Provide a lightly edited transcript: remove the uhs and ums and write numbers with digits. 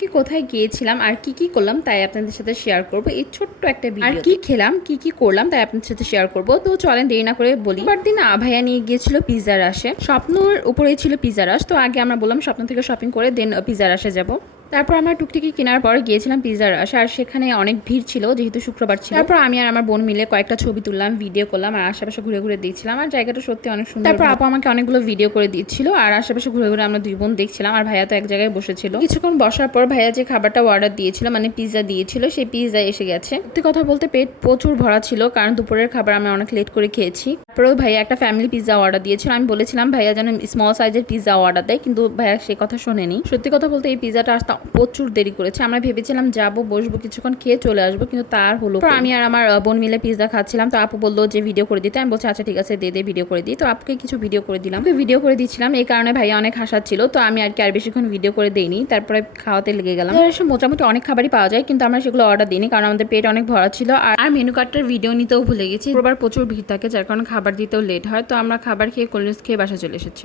আজকে কোথায় গিয়েছিলাম আর কি করলাম তাই আপনাদের সাথে শেয়ার করব এই ছোট্ট একটা ভিডিও। আর কি খেলাম কি করলাম তাই আপনাদের সাথে শেয়ার করব। তো চলেন দেরি না করে বলি। এবার দিন ভাইয়া নিয়ে গিয়েছিল পিৎজা রাশে। স্বপ্নর উপরেই ছিল পিৎজা রাশ। তো আগে আমরা বললাম স্বপ্ন থেকে শপিং করে দেন পিৎজা রাশে যাব। তারপর আমরা টুকটুকি কেনার পর গিয়েছিলাম পিৎজা রাশ। আর সেখানে অনেক ভিড় ছিল যেহেতু শুক্রবার ছিল। তারপর আমি আর আমার বোন মিলে কয়েকটা ছবি তুললাম, ভিডিও করলাম আর আশেপাশে ঘুরে ঘুরে দেখছিলাম। আর জায়গাটা সত্যি অনেক সুন্দর। তারপর আপু আমাকে অনেকগুলো ভিডিও করে দিচ্ছিল আর আশেপাশে ঘুরে ঘুরে আমরা দুই বোন দেখছিলাম। আর ভাইয়া তো এক জায়গায় বসেছিল। কিছুক্ষণ বসার পর ভাইয়া যে খাবারটা অর্ডার দিয়েছিল মানে পিৎজা দিয়েছিল সেই পিৎজা এসে গেছে। সত্যি কথা বলতে পেট প্রচুর ভরা ছিল কারণ দুপুরের খাবার আমি অনেক লেট করে খেয়েছি। তারপরেও ভাইয়া একটা ফ্যামিলি পিৎজা অর্ডার দিয়েছিল। আমি বলেছিলাম ভাইয়া যেন স্মল সাইজের পিৎজা অর্ডার দেয়, কিন্তু ভাইয়া সেই কথা শোনেনি। সত্যি কথা বলতে এই পিৎজাটা আসতে প্রচুর দেরি করেছে। আমরা ভেবেছিলাম যাবো বসবো কিছুক্ষণ খেয়ে চলে আসবো, কিন্তু তার হলো। আমি আর আমার বোন মিলে পিৎজা খাচ্ছিলাম। তো আপু বললো যে ভিডিও করে দিতে। আমি বলছি আচ্ছা ঠিক আছে দে ভিডিও করে দিই। তো আপুকে কিছু ভিডিও করে দিলাম। ভিডিও করে দিচ্ছিলাম এই কারণে ভাইয়া অনেক হাসাচ্ছিল। তো আমি আর বেশিক্ষণ ভিডিও করে দেইনি। তারপরে খাওয়াতে লেগে গেলাম। এসে মোটামুটি অনেক খাবারই পাওয়া যায়, কিন্তু আমরা সেগুলো অর্ডার দিইনি কারণ আমাদের পেট অনেক ভরা ছিল। আর মেনু কার্ডটার ভিডিও নিতেও ভুলে গেছি। প্রচুর ভিড় থাকে যার কারণে খাবার দিতেও লেট হয়। তো আমরা খাবার খেয়ে কোল্ড ড্রিঙ্কস খেয়ে বাসা চলে এসেছি।